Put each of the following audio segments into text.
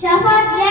小花姐。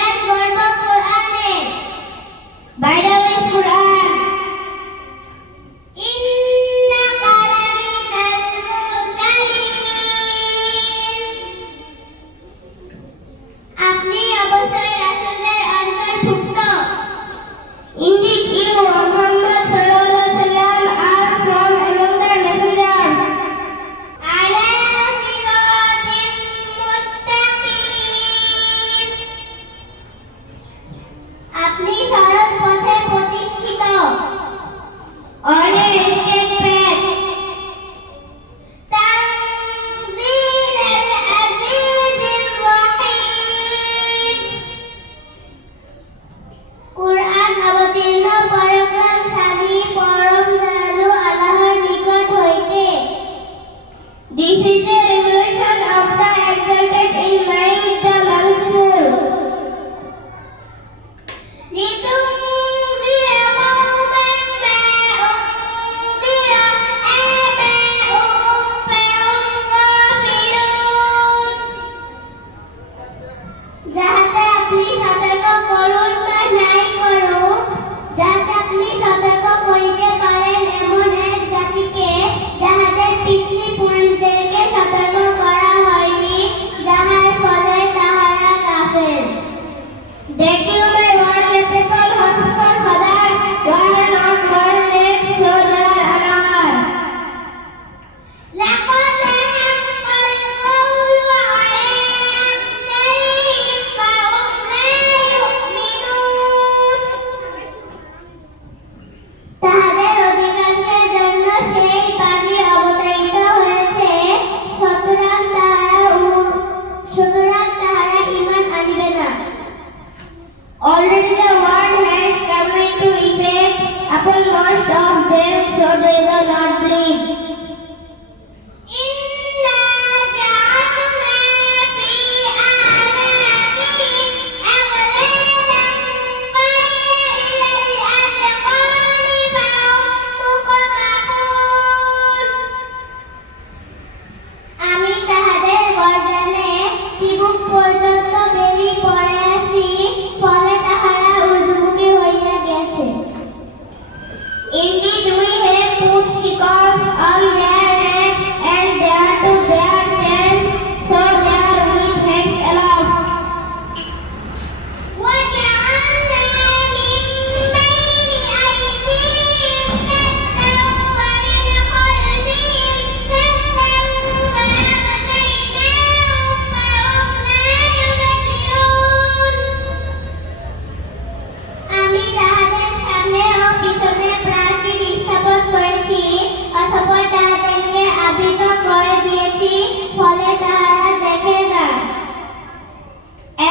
ফলে তাহারা দেখে না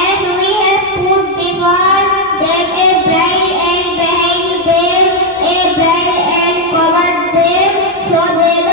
And we have put before them a bride and behind them a bride and covered them so they